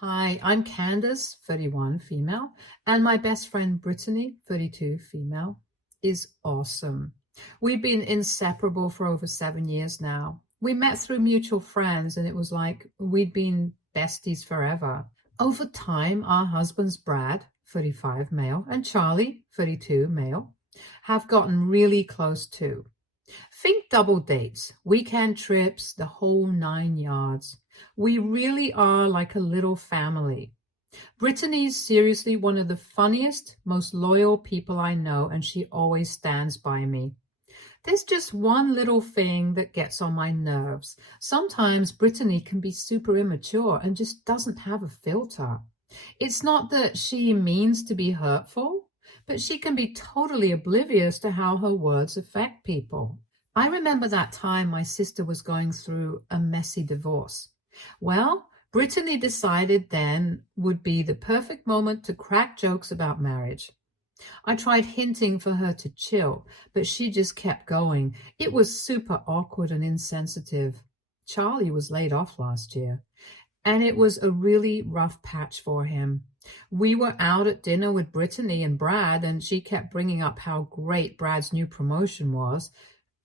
Hi, I'm Candace, 31, female, and my best friend Brittany, 32, female, is awesome. We've been inseparable for over 7 years now. We met through mutual friends, and it was like we'd been besties forever. Over time, our husbands, Brad, 35, male, and Charlie, 32, male, have gotten really close too. Think double dates, weekend trips, the whole 9 yards. We really are like a little family. Brittany's seriously one of the funniest, most loyal people I know, and she always stands by me. There's just one little thing that gets on my nerves. Sometimes Brittany can be super immature and just doesn't have a filter. It's not that she means to be hurtful, but she can be totally oblivious to how her words affect people. I remember that time my sister was going through a messy divorce. Well, Brittany decided then would be the perfect moment to crack jokes about marriage. I tried hinting for her to chill, but she just kept going. It was super awkward and insensitive. Charlie was laid off last year, and it was a really rough patch for him. We were out at dinner with Brittany and Brad, and she kept bringing up how great Brad's new promotion was.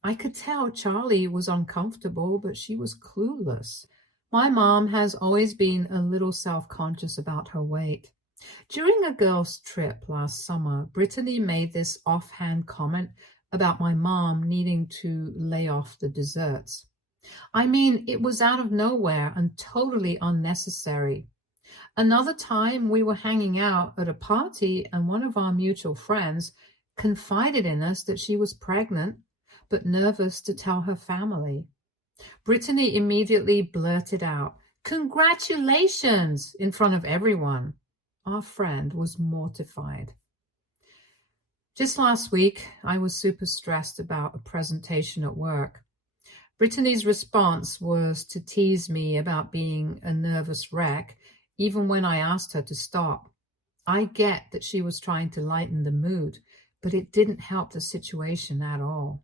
I could tell Charlie was uncomfortable, but she was clueless. My mom has always been a little self-conscious about her weight. During a girls' trip last summer, Brittany made this offhand comment about my mom needing to lay off the desserts. I mean, it was out of nowhere and totally unnecessary. Another time, we were hanging out at a party, and one of our mutual friends confided in us that she was pregnant but nervous to tell her family. Brittany immediately blurted out, "Congratulations!" in front of everyone. Our friend was mortified. Just last week, I was super stressed about a presentation at work. Brittany's response was to tease me about being a nervous wreck, even when I asked her to stop. I get that she was trying to lighten the mood, but it didn't help the situation at all.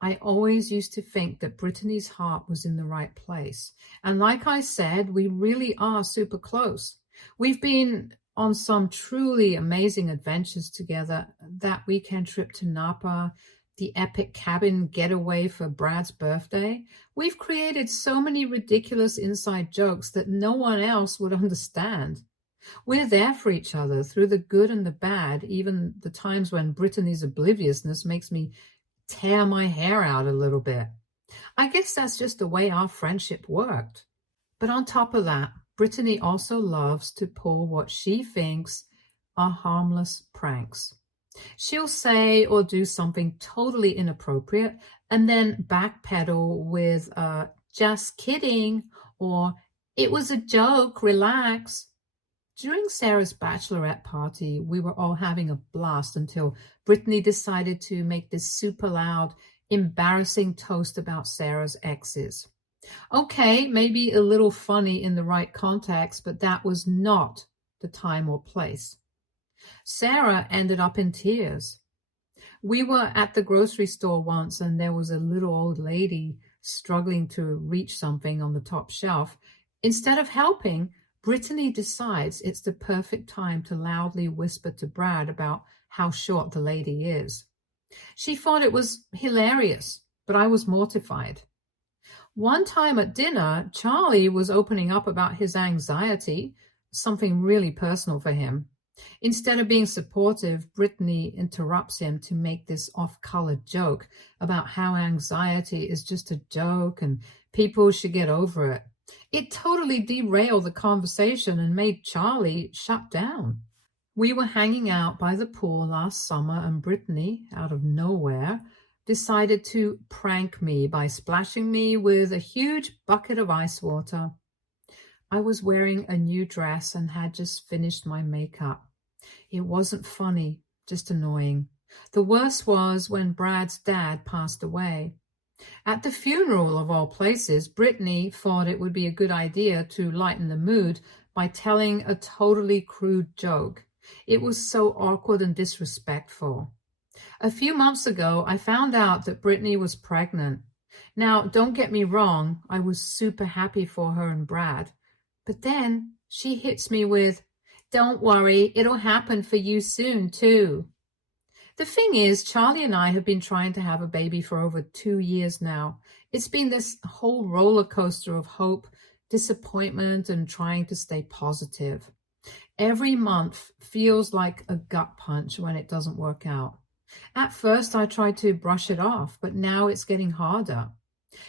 I always used to think that Brittany's heart was in the right place. And like I said, we really are super close. We've been on some truly amazing adventures together. That weekend trip to Napa, the epic cabin getaway for Brad's birthday. We've created so many ridiculous inside jokes that no one else would understand. We're there for each other through the good and the bad, even the times when Brittany's obliviousness makes me tear my hair out a little bit. I guess that's just the way our friendship worked. But on top of that, Brittany also loves to pull what she thinks are harmless pranks. She'll say or do something totally inappropriate and then backpedal with just kidding, or it was a joke, relax. During Sarah's bachelorette party, we were all having a blast until Brittany decided to make this super loud, embarrassing toast about Sarah's exes. Okay, maybe a little funny in the right context, but that was not the time or place. Sarah ended up in tears. We were at the grocery store once, and there was a little old lady struggling to reach something on the top shelf. Instead of helping, Brittany decides it's the perfect time to loudly whisper to Brad about how short the lady is. She thought it was hilarious, but I was mortified. One time at dinner, Charlie was opening up about his anxiety, something really personal for him. Instead of being supportive, Brittany interrupts him to make this off-color joke about how anxiety is just a joke and people should get over it. It totally derailed the conversation and made Charlie shut down. We were hanging out by the pool last summer, and Brittany, out of nowhere, decided to prank me by splashing me with a huge bucket of ice water. I was wearing a new dress and had just finished my makeup. It wasn't funny, just annoying. The worst was when Brad's dad passed away. At the funeral, of all places, Brittany thought it would be a good idea to lighten the mood by telling a totally crude joke. It was so awkward and disrespectful. A few months ago, I found out that Brittany was pregnant. Now, don't get me wrong, I was super happy for her and Brad. But then she hits me with, "Don't worry, it'll happen for you soon, too." The thing is, Charlie and I have been trying to have a baby for over 2 years now. It's been this whole roller coaster of hope, disappointment, and trying to stay positive. Every month feels like a gut punch when it doesn't work out. At first, I tried to brush it off, but now it's getting harder.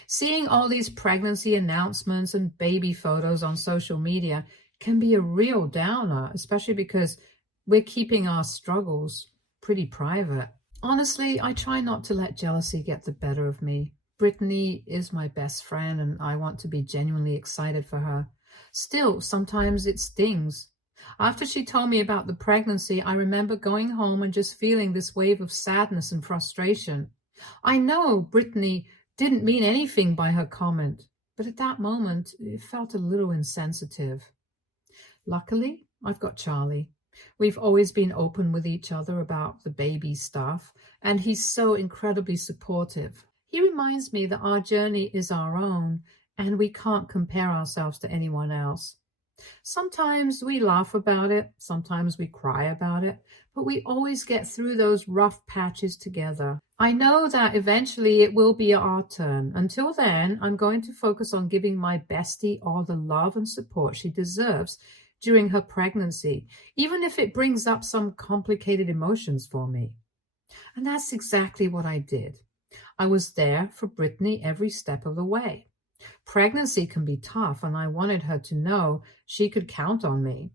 Seeing all these pregnancy announcements and baby photos on social media can be a real downer, especially because we're keeping our struggles pretty private. Honestly, I try not to let jealousy get the better of me. Brittany is my best friend and I want to be genuinely excited for her. Still, sometimes it stings. After she told me about the pregnancy, I remember going home and just feeling this wave of sadness and frustration. I know Brittany didn't mean anything by her comment, but at that moment, it felt a little insensitive. Luckily, I've got Charlie. We've always been open with each other about the baby stuff, and he's so incredibly supportive. He reminds me that our journey is our own, and we can't compare ourselves to anyone else. Sometimes we laugh about it, sometimes we cry about it, but we always get through those rough patches together. I know that eventually it will be our turn. Until then, I'm going to focus on giving my bestie all the love and support she deserves during her pregnancy, even if it brings up some complicated emotions for me. And that's exactly what I did. I was there for Brittany every step of the way. Pregnancy can be tough, and I wanted her to know she could count on me.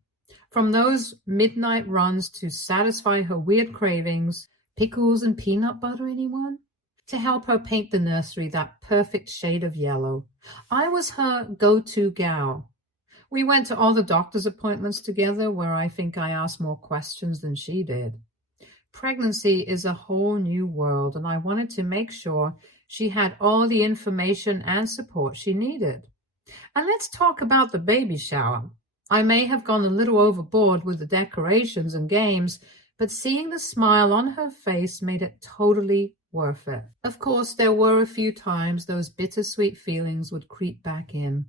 From those midnight runs to satisfy her weird cravings, pickles and peanut butter, anyone? To help her paint the nursery that perfect shade of yellow. I was her go-to gal. We went to all the doctor's appointments together where I think I asked more questions than she did. Pregnancy is a whole new world, and I wanted to make sure she had all the information and support she needed. And let's talk about the baby shower. I may have gone a little overboard with the decorations and games, but seeing the smile on her face made it totally worth it. Of course, there were a few times those bittersweet feelings would creep back in,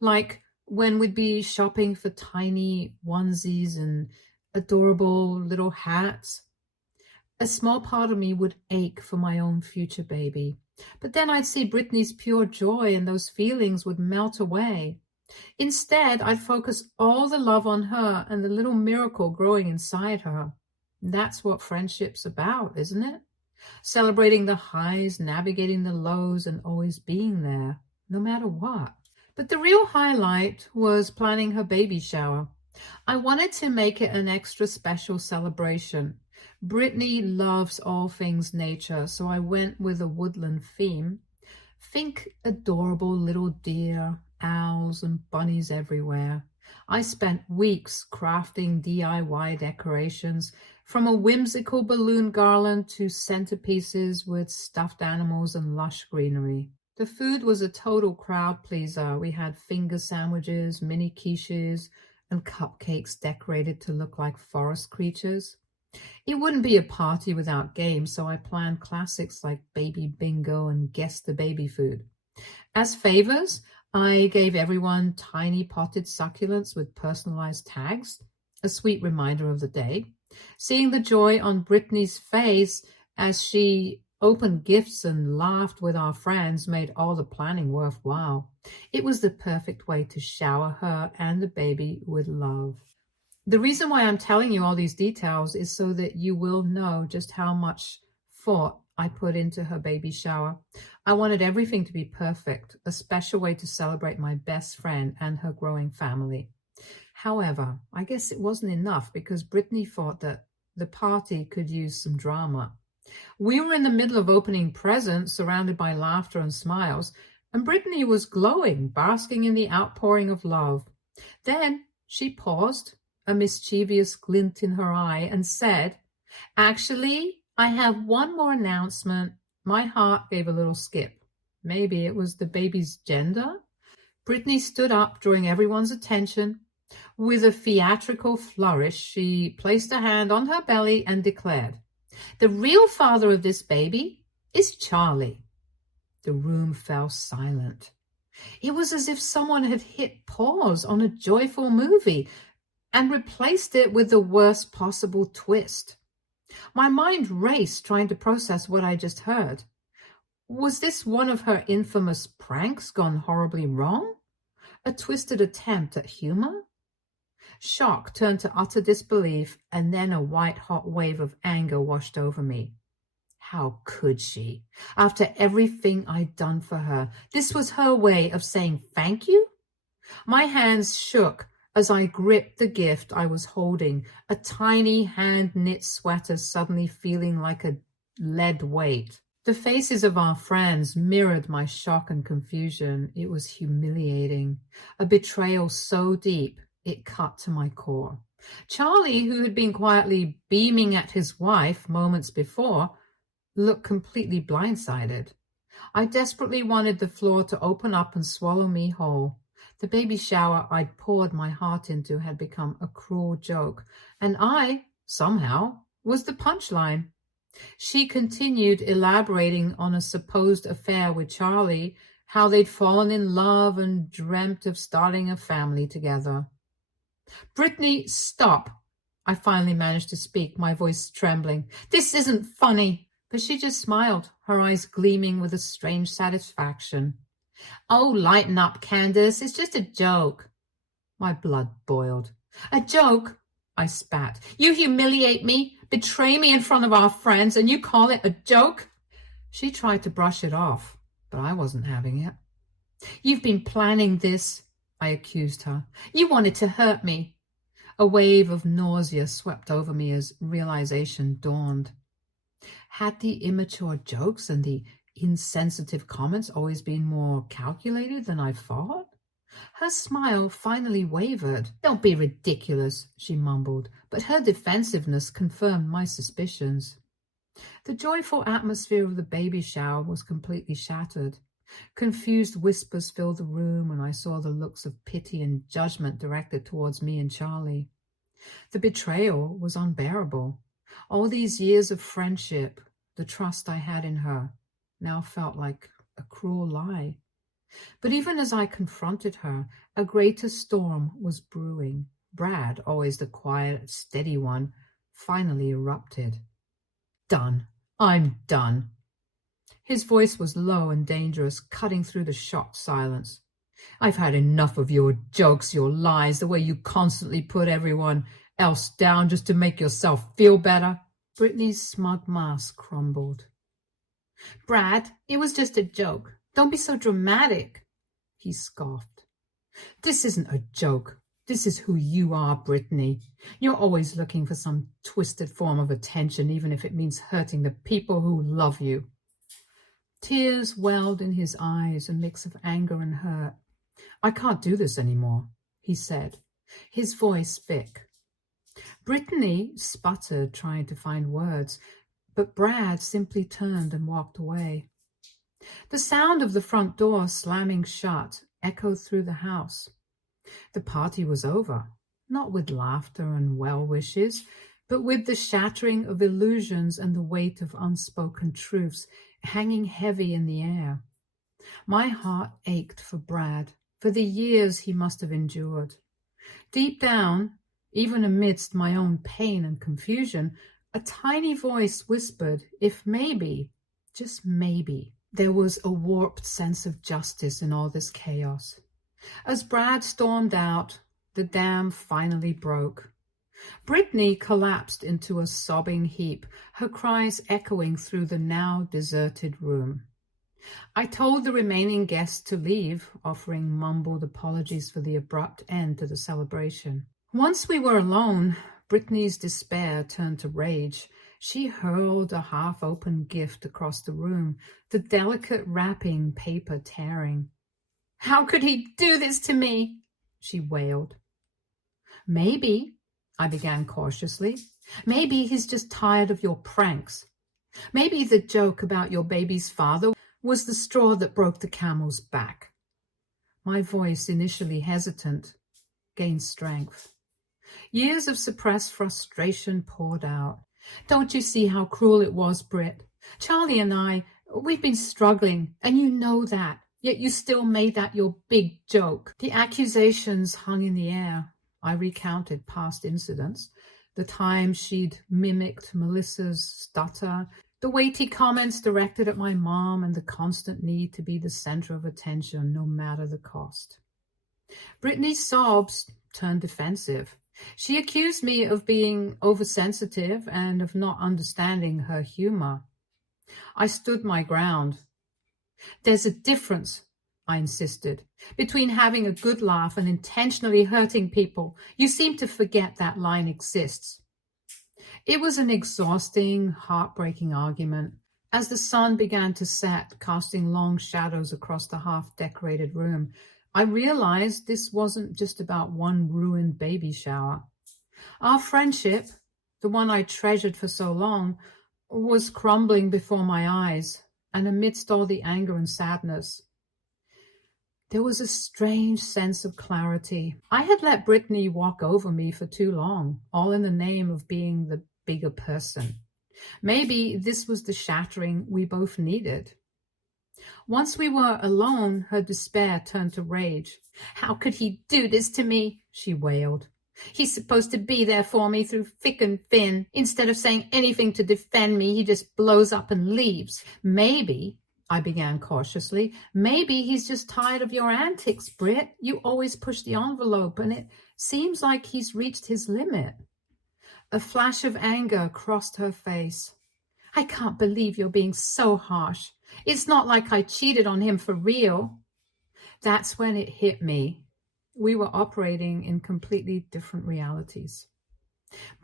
like when we'd be shopping for tiny onesies and adorable little hats. A small part of me would ache for my own future baby. But then I'd see Brittany's pure joy and those feelings would melt away. Instead, I'd focus all the love on her and the little miracle growing inside her. That's what friendship's about, isn't it? Celebrating the highs, navigating the lows, and always being there, no matter what. But the real highlight was planning her baby shower. I wanted to make it an extra special celebration. Brittany loves all things nature, so I went with a woodland theme. Think adorable little deer, owls, and bunnies everywhere. I spent weeks crafting DIY decorations, from a whimsical balloon garland to centerpieces with stuffed animals and lush greenery. The food was a total crowd pleaser. We had finger sandwiches, mini quiches, and cupcakes decorated to look like forest creatures. It wouldn't be a party without games, so I planned classics like Baby Bingo and Guess the Baby Food. As favors, I gave everyone tiny potted succulents with personalized tags, a sweet reminder of the day. Seeing the joy on Brittany's face as she opened gifts and laughed with our friends made all the planning worthwhile. It was the perfect way to shower her and the baby with love. The reason why I'm telling you all these details is so that you will know just how much thought I put into her baby shower. I wanted everything to be perfect, a special way to celebrate my best friend and her growing family. However, I guess it wasn't enough because Brittany thought that the party could use some drama. We were in the middle of opening presents, surrounded by laughter and smiles, and Brittany was glowing, basking in the outpouring of love. Then she paused, a mischievous glint in her eye, and said, "Actually, I have one more announcement." My heart gave a little skip. Maybe it was the baby's gender? Brittany stood up, drawing everyone's attention. With a theatrical flourish, she placed a hand on her belly and declared, "The real father of this baby is Charlie." The room fell silent. It was as if someone had hit pause on a joyful movie and replaced it with the worst possible twist. My mind raced trying to process what I just heard. Was this one of her infamous pranks gone horribly wrong? A twisted attempt at humor? Shock turned to utter disbelief, and then a white-hot wave of anger washed over me. How could she? After everything I'd done for her, this was her way of saying thank you? My hands shook as I gripped the gift I was holding, a tiny hand-knit sweater suddenly feeling like a lead weight. The faces of our friends mirrored my shock and confusion. It was humiliating, a betrayal so deep it cut to my core. Charlie, who had been quietly beaming at his wife moments before, looked completely blindsided. I desperately wanted the floor to open up and swallow me whole. The baby shower I'd poured my heart into had become a cruel joke, and I, somehow, was the punchline. She continued elaborating on a supposed affair with Charlie, how they'd fallen in love and dreamt of starting a family together. Brittany, stop! I finally managed to speak, my voice trembling. This isn't funny. But she just smiled, her eyes gleaming with a strange satisfaction. Oh, lighten up, Candace. It's just a joke. My blood boiled. A joke? I spat. You humiliate me, betray me in front of our friends, and you call it a joke? She tried to brush it off, but I wasn't having it. You've been planning this, I accused her. You wanted to hurt me. A wave of nausea swept over me as realization dawned. Had the immature jokes and the insensitive comments always been more calculated than I thought? Her smile finally wavered. Don't be ridiculous, she mumbled, but her defensiveness confirmed my suspicions. The joyful atmosphere of the baby shower was completely shattered. Confused whispers filled the room, and I saw the looks of pity and judgment directed towards me and Charlie. The betrayal was unbearable. All these years of friendship, the trust I had in her, now felt like a cruel lie. But even as I confronted her, a greater storm was brewing. Brad, always the quiet, steady one, finally erupted. Done. I'm done. His voice was low and dangerous, cutting through the shocked silence. I've had enough of your jokes, your lies, the way you constantly put everyone else down just to make yourself feel better. Brittany's smug mask crumbled. Brad, it was just a joke. Don't be so dramatic, he scoffed. This isn't a joke. This is who you are, Brittany. You're always looking for some twisted form of attention, even if it means hurting the people who love you. Tears welled in his eyes, a mix of anger and hurt. I can't do this anymore, he said, his voice thick. Brittany sputtered, trying to find words, but Brad simply turned and walked away. The sound of the front door slamming shut echoed through the house. The party was over, not with laughter and well wishes, but with the shattering of illusions and the weight of unspoken truths hanging heavy in the air. My heart ached for Brad, for the years he must have endured. Deep down, even amidst my own pain and confusion, a tiny voice whispered if maybe, just maybe, there was a warped sense of justice in all this chaos. As Brad stormed out, the dam finally broke. Brittany collapsed into a sobbing heap, her cries echoing through the now deserted room. I told the remaining guests to leave, offering mumbled apologies for the abrupt end to the celebration. Once we were alone, Brittany's despair turned to rage. She hurled a half-open gift across the room, the delicate wrapping paper tearing. How could he do this to me? She wailed. Maybe, I began cautiously, maybe he's just tired of your pranks. Maybe the joke about your baby's father was the straw that broke the camel's back. My voice, initially hesitant, gained strength. Years of suppressed frustration poured out. Don't you see how cruel it was, Britt? Charlie and I, we've been struggling, and you know that. Yet you still made that your big joke. The accusations hung in the air. I recounted past incidents, the time she'd mimicked Melissa's stutter, the weighty comments directed at my mom, and the constant need to be the center of attention no matter the cost. Brittany's sobs turned defensive. She accused me of being oversensitive and of not understanding her humor. I stood my ground. There's a difference, I insisted, between having a good laugh and intentionally hurting people. You seem to forget that line exists. It was an exhausting, heartbreaking argument. As the sun began to set, casting long shadows across the half-decorated room, I realized this wasn't just about one ruined baby shower. Our friendship, the one I treasured for so long, was crumbling before my eyes, and amidst all the anger and sadness, there was a strange sense of clarity. I had let Brittany walk over me for too long, all in the name of being the bigger person. Maybe this was the shattering we both needed. Once we were alone, her despair turned to rage. "How could he do this to me?" she wailed. "He's supposed to be there for me through thick and thin. Instead of saying anything to defend me, he just blows up and leaves. Maybe," I began cautiously, "maybe he's just tired of your antics, Britt. You always push the envelope, and it seems like he's reached his limit." A flash of anger crossed her face. "I can't believe you're being so harsh. It's not like I cheated on him for real." That's when it hit me. We were operating in completely different realities.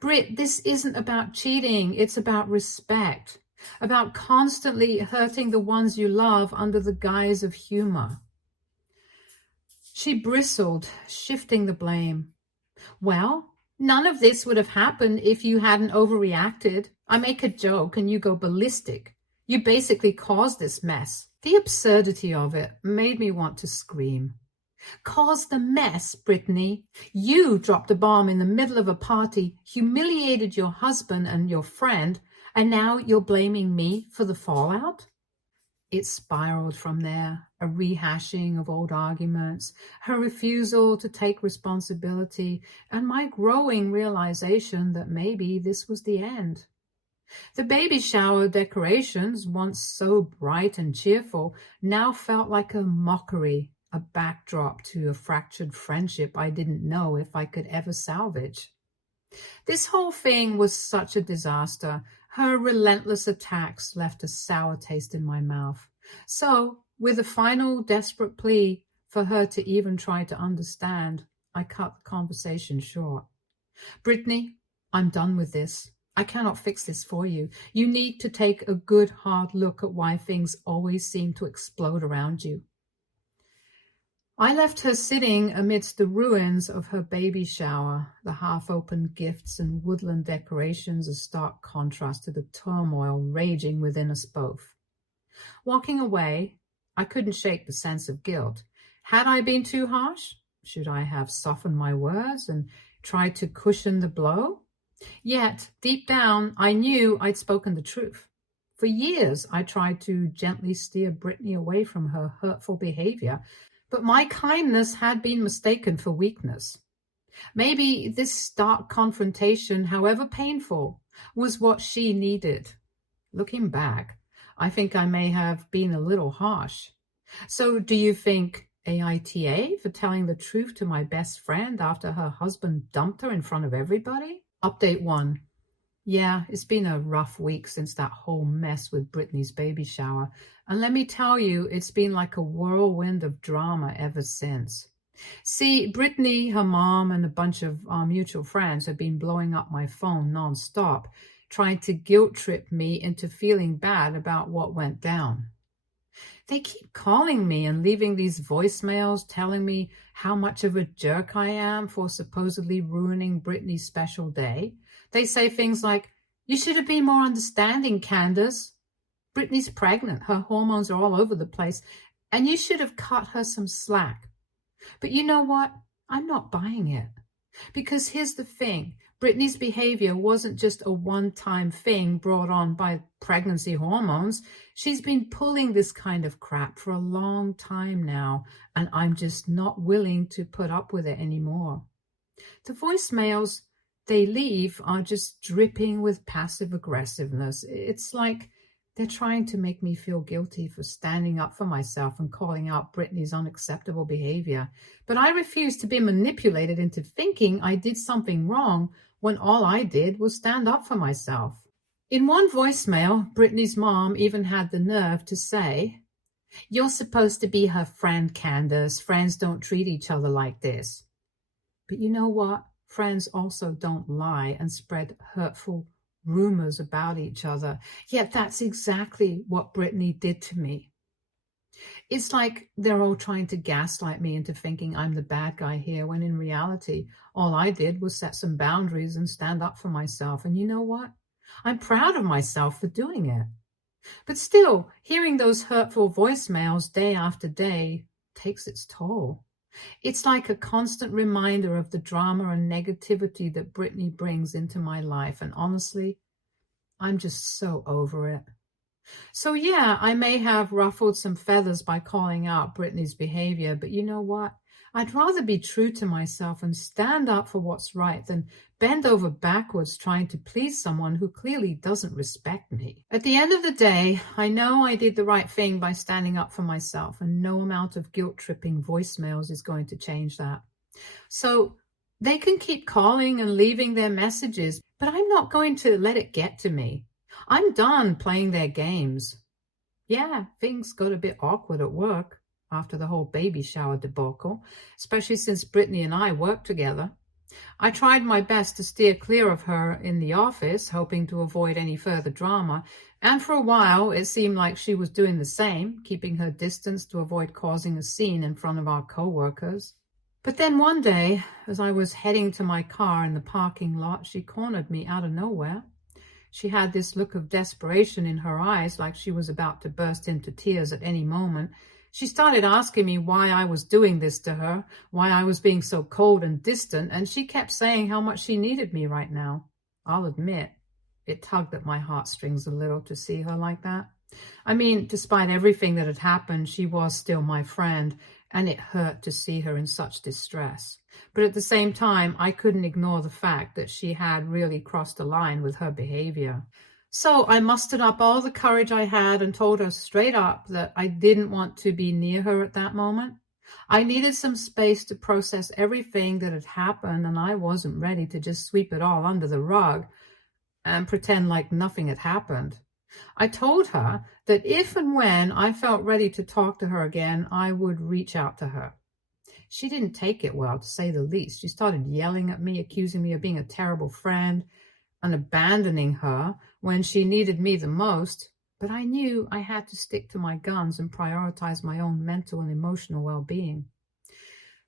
"Britt, this isn't about cheating. It's about respect, about constantly hurting the ones you love under the guise of humor." She bristled, shifting the blame. "Well, none of this would have happened if you hadn't overreacted. I make a joke and you go ballistic. You basically caused this mess." The absurdity of it made me want to scream. "Caused the mess, Brittany? You dropped a bomb in the middle of a party, humiliated your husband and your friend, and now you're blaming me for the fallout?" It spiraled from there, a rehashing of old arguments, her refusal to take responsibility, and my growing realization that maybe this was the end. The baby shower decorations, once so bright and cheerful, now felt like a mockery, a backdrop to a fractured friendship I didn't know if I could ever salvage. This whole thing was such a disaster. Her relentless attacks left a sour taste in my mouth. So, with a final desperate plea for her to even try to understand, I cut the conversation short. "Brittany, I'm done with this. I cannot fix this for you. You need to take a good hard look at why things always seem to explode around you." I left her sitting amidst the ruins of her baby shower, the half-opened gifts and woodland decorations, a stark contrast to the turmoil raging within us both. Walking away, I couldn't shake the sense of guilt. Had I been too harsh? Should I have softened my words and tried to cushion the blow? Yet, deep down, I knew I'd spoken the truth. For years, I tried to gently steer Brittany away from her hurtful behavior, but my kindness had been mistaken for weakness. Maybe this stark confrontation, however painful, was what she needed. Looking back, I think I may have been a little harsh. So do you think AITA for telling the truth to my best friend after her husband dumped her in front of everybody? Update 1. Yeah, it's been a rough week since that whole mess with Brittany's baby shower. And let me tell you, it's been like a whirlwind of drama ever since. See, Brittany, her mom, and a bunch of our mutual friends have been blowing up my phone nonstop, trying to guilt trip me into feeling bad about what went down. They keep calling me and leaving these voicemails telling me how much of a jerk I am for supposedly ruining Brittany's special day. They say things like, "You should have been more understanding, Candace. Brittany's pregnant, her hormones are all over the place, and you should have cut her some slack." But you know what? I'm not buying it. Because here's the thing, Britney's behavior wasn't just a one-time thing brought on by pregnancy hormones. She's been pulling this kind of crap for a long time now, and I'm just not willing to put up with it anymore. The voicemails they leave are just dripping with passive aggressiveness. It's like they're trying to make me feel guilty for standing up for myself and calling out Britney's unacceptable behavior. But I refuse to be manipulated into thinking I did something wrong when all I did was stand up for myself. In one voicemail, Britney's mom even had the nerve to say, "You're supposed to be her friend, Candace. Friends don't treat each other like this." But you know what? Friends also don't lie and spread hurtful rumors about each other. Yet that's exactly what Britney did to me. It's like they're all trying to gaslight me into thinking I'm the bad guy here, when in reality, all I did was set some boundaries and stand up for myself. And you know what? I'm proud of myself for doing it. But still, hearing those hurtful voicemails day after day takes its toll. It's like a constant reminder of the drama and negativity that Britney brings into my life. And honestly, I'm just so over it. So yeah, I may have ruffled some feathers by calling out Britney's behavior, but you know what? I'd rather be true to myself and stand up for what's right than bend over backwards trying to please someone who clearly doesn't respect me. At the end of the day, I know I did the right thing by standing up for myself, and no amount of guilt-tripping voicemails is going to change that. So they can keep calling and leaving their messages, but I'm not going to let it get to me. I'm done playing their games. Yeah, things got a bit awkward at work after the whole baby shower debacle, especially since Britney and I worked together. I tried my best to steer clear of her in the office, hoping to avoid any further drama, and for a while it seemed like she was doing the same, keeping her distance to avoid causing a scene in front of our co-workers. But then one day, as I was heading to my car in the parking lot, she cornered me out of nowhere. She had this look of desperation in her eyes, like she was about to burst into tears at any moment. She started asking me why I was doing this to her, why I was being so cold and distant, and she kept saying how much she needed me right now. I'll admit, it tugged at my heartstrings a little to see her like that. I mean, despite everything that had happened, she was still my friend, and it hurt to see her in such distress. But at the same time, I couldn't ignore the fact that she had really crossed a line with her behavior. So I mustered up all the courage I had and told her straight up that I didn't want to be near her at that moment. I needed some space to process everything that had happened, and I wasn't ready to just sweep it all under the rug and pretend like nothing had happened. I told her that if and when I felt ready to talk to her again, I would reach out to her. She didn't take it well, to say the least. She started yelling at me, accusing me of being a terrible friend and abandoning her when she needed me the most. But I knew I had to stick to my guns and prioritize my own mental and emotional well-being.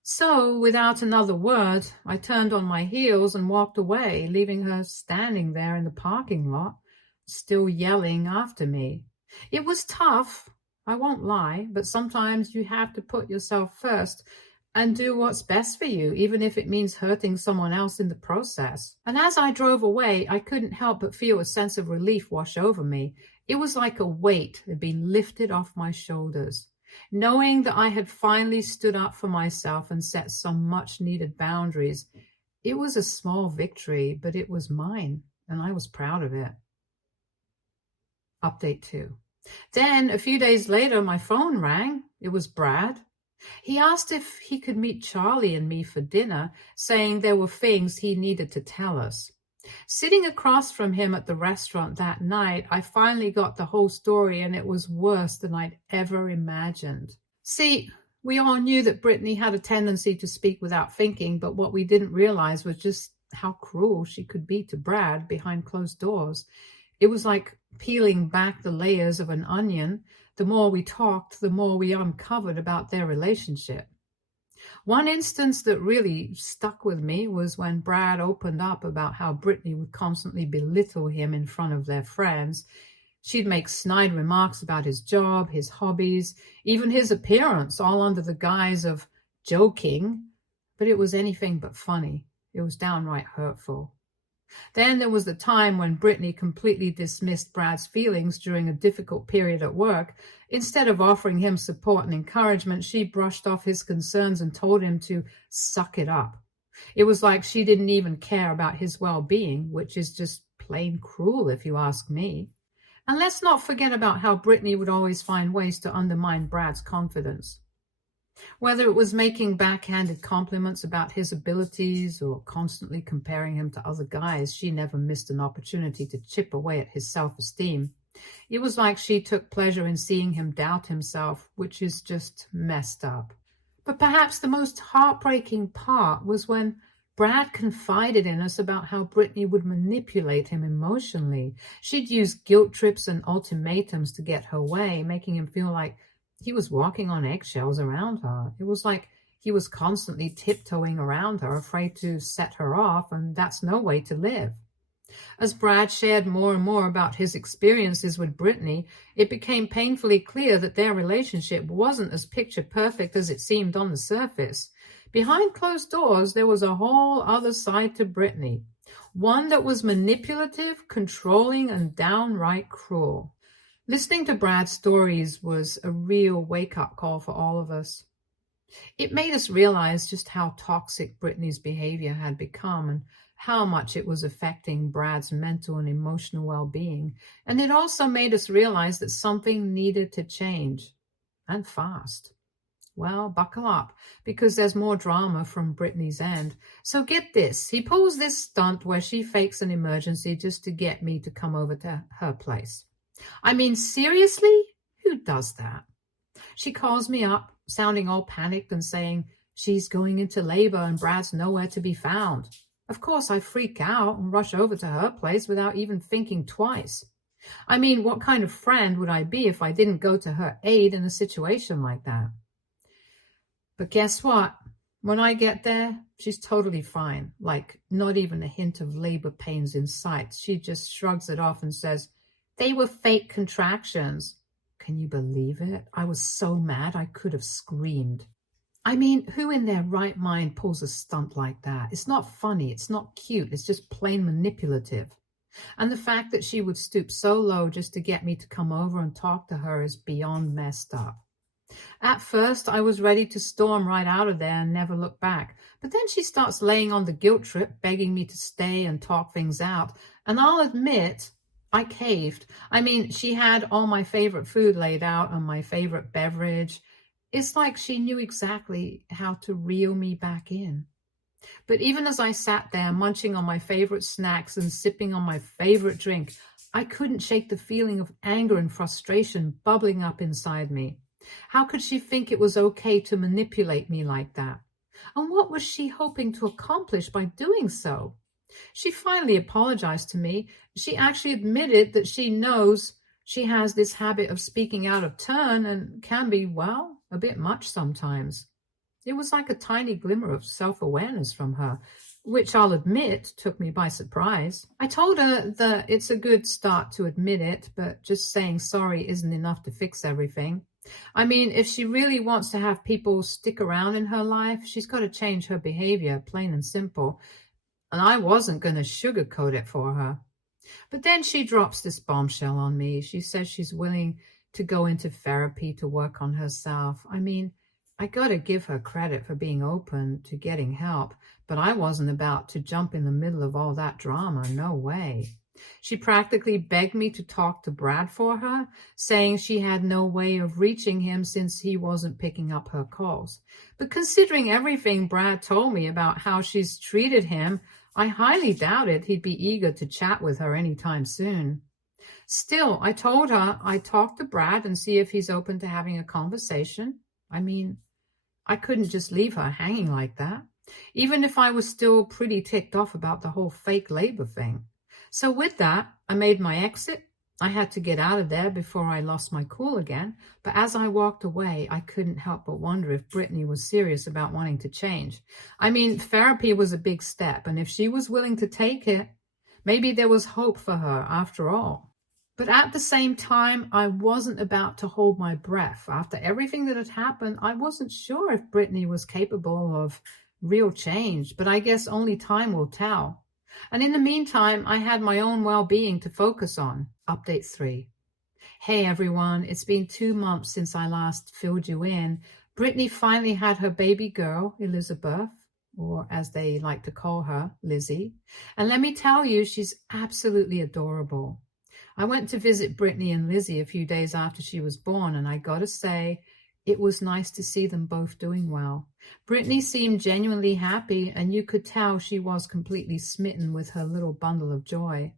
So, without another word, I turned on my heels and walked away, leaving her standing there in the parking lot, still yelling after me. It was tough, I won't lie, but sometimes you have to put yourself first and do what's best for you, even if it means hurting someone else in the process. And as I drove away, I couldn't help but feel a sense of relief wash over me. It was like a weight had been lifted off my shoulders. Knowing that I had finally stood up for myself and set some much-needed boundaries, it was a small victory, but it was mine, and I was proud of it. Update 2. Then, a few days later, my phone rang. It was Brad. He asked if he could meet Charlie and me for dinner, saying there were things he needed to tell us. Sitting across from him at the restaurant that night, I finally got the whole story, and it was worse than I'd ever imagined. See, we all knew that Britney had a tendency to speak without thinking, but what we didn't realize was just how cruel she could be to Brad behind closed doors. It was like peeling back the layers of an onion. The more we talked, the more we uncovered about their relationship. One instance that really stuck with me was when Brad opened up about how Britney would constantly belittle him in front of their friends. She'd make snide remarks about his job, his hobbies, even his appearance, all under the guise of joking, but it was anything but funny. It was downright hurtful. Then there was the time when Brittany completely dismissed Brad's feelings during a difficult period at work. Instead of offering him support and encouragement, she brushed off his concerns and told him to suck it up. It was like she didn't even care about his well-being, which is just plain cruel if you ask me. And let's not forget about how Brittany would always find ways to undermine Brad's confidence. Whether it was making backhanded compliments about his abilities or constantly comparing him to other guys, she never missed an opportunity to chip away at his self-esteem. It was like she took pleasure in seeing him doubt himself, which is just messed up. But perhaps the most heartbreaking part was when Brad confided in us about how Brittany would manipulate him emotionally. She'd use guilt trips and ultimatums to get her way, making him feel like he was walking on eggshells around her. It was like he was constantly tiptoeing around her, afraid to set her off, and that's no way to live. As Brad shared more and more about his experiences with Brittany, it became painfully clear that their relationship wasn't as picture perfect as it seemed on the surface. Behind closed doors, there was a whole other side to Brittany, one that was manipulative, controlling, and downright cruel. Listening to Brad's stories was a real wake-up call for all of us. It made us realize just how toxic Brittany's behavior had become and how much it was affecting Brad's mental and emotional well-being. And it also made us realize that something needed to change, and fast. Well, buckle up, because there's more drama from Brittany's end. So get this, he pulls this stunt where she fakes an emergency just to get me to come over to her place. I mean, seriously? Who does that? She calls me up, sounding all panicked and saying she's going into labor and Brad's nowhere to be found. Of course, I freak out and rush over to her place without even thinking twice. I mean, what kind of friend would I be if I didn't go to her aid in a situation like that? But guess what? When I get there, she's totally fine, like not even a hint of labor pains in sight. She just shrugs it off and says, "They were fake contractions." Can you believe it? I was so mad I could have screamed. I mean, who in their right mind pulls a stunt like that? It's not funny, it's not cute, it's just plain manipulative. And the fact that she would stoop so low just to get me to come over and talk to her is beyond messed up. At first, I was ready to storm right out of there and never look back. But then she starts laying on the guilt trip, begging me to stay and talk things out. And I'll admit, I caved. I mean, she had all my favorite food laid out and my favorite beverage. It's like she knew exactly how to reel me back in. But even as I sat there munching on my favorite snacks and sipping on my favorite drink, I couldn't shake the feeling of anger and frustration bubbling up inside me. How could she think it was okay to manipulate me like that? And what was she hoping to accomplish by doing so? She finally apologized to me. She actually admitted that she knows she has this habit of speaking out of turn and can be, well, a bit much sometimes. It was like a tiny glimmer of self-awareness from her, which I'll admit took me by surprise. I told her that it's a good start to admit it, but just saying sorry isn't enough to fix everything. I mean, if she really wants to have people stick around in her life, she's got to change her behavior, plain and simple. And I wasn't going to sugarcoat it for her. But then she drops this bombshell on me. She says she's willing to go into therapy to work on herself. I mean, I got to give her credit for being open to getting help, but I wasn't about to jump in the middle of all that drama. No way. She practically begged me to talk to Brad for her, saying she had no way of reaching him since he wasn't picking up her calls. But considering everything Brad told me about how she's treated him, I highly doubted he'd be eager to chat with her anytime soon. Still, I told her I'd talk to Brad and see if he's open to having a conversation. I mean, I couldn't just leave her hanging like that, even if I was still pretty ticked off about the whole fake labor thing. So with that, I made my exit. I had to get out of there before I lost my cool again. But as I walked away, I couldn't help but wonder if Brittany was serious about wanting to change. I mean, therapy was a big step, and if she was willing to take it, maybe there was hope for her after all. But at the same time, I wasn't about to hold my breath. After everything that had happened, I wasn't sure if Brittany was capable of real change, but I guess only time will tell. And in the meantime, I had my own well-being to focus on. Update 3. Hey everyone, it's been 2 months since I last filled you in. Brittany finally had her baby girl, Elizabeth, or as they like to call her, Lizzie. And let me tell you, she's absolutely adorable. I went to visit Brittany and Lizzie a few days after she was born, and I gotta say, it was nice to see them both doing well. Brittany seemed genuinely happy, and you could tell she was completely smitten with her little bundle of joy.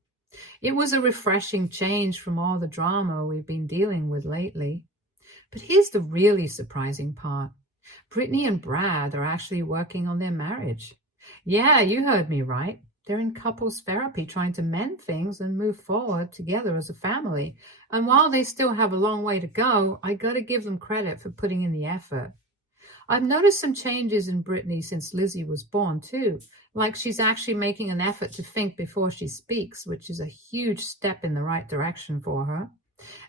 It was a refreshing change from all the drama we've been dealing with lately. But here's the really surprising part. Brittany and Brad are actually working on their marriage. Yeah, you heard me right. They're in couples therapy trying to mend things and move forward together as a family. And while they still have a long way to go, I gotta give them credit for putting in the effort. I've noticed some changes in Brittany since Lizzie was born too, like she's actually making an effort to think before she speaks, which is a huge step in the right direction for her.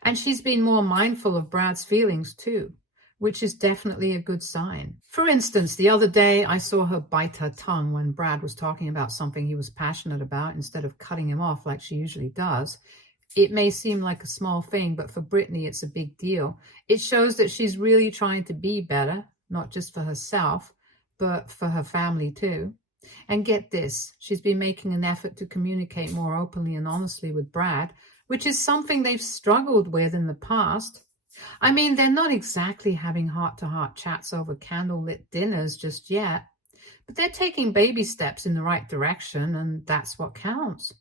And she's been more mindful of Brad's feelings too, which is definitely a good sign. For instance, the other day I saw her bite her tongue when Brad was talking about something he was passionate about instead of cutting him off like she usually does. It may seem like a small thing, but for Brittany it's a big deal. It shows that she's really trying to be better, not just for herself, but for her family too. And get this, she's been making an effort to communicate more openly and honestly with Brad, which is something they've struggled with in the past. I mean, they're not exactly having heart-to-heart chats over candlelit dinners just yet, but they're taking baby steps in the right direction, and that's what counts.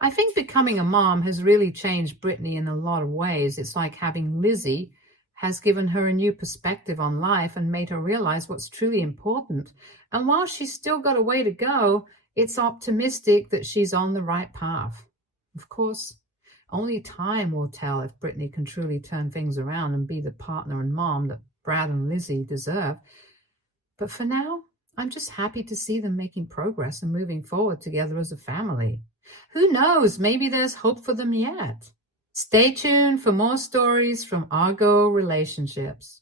I think becoming a mom has really changed Brittany in a lot of ways. It's like having Lizzie has given her a new perspective on life and made her realize what's truly important. And while she's still got a way to go, it's optimistic that she's on the right path. Of course, only time will tell if Brittany can truly turn things around and be the partner and mom that Brad and Lizzie deserve. But for now, I'm just happy to see them making progress and moving forward together as a family. Who knows, maybe there's hope for them yet. Stay tuned for more stories from Argo Relationships.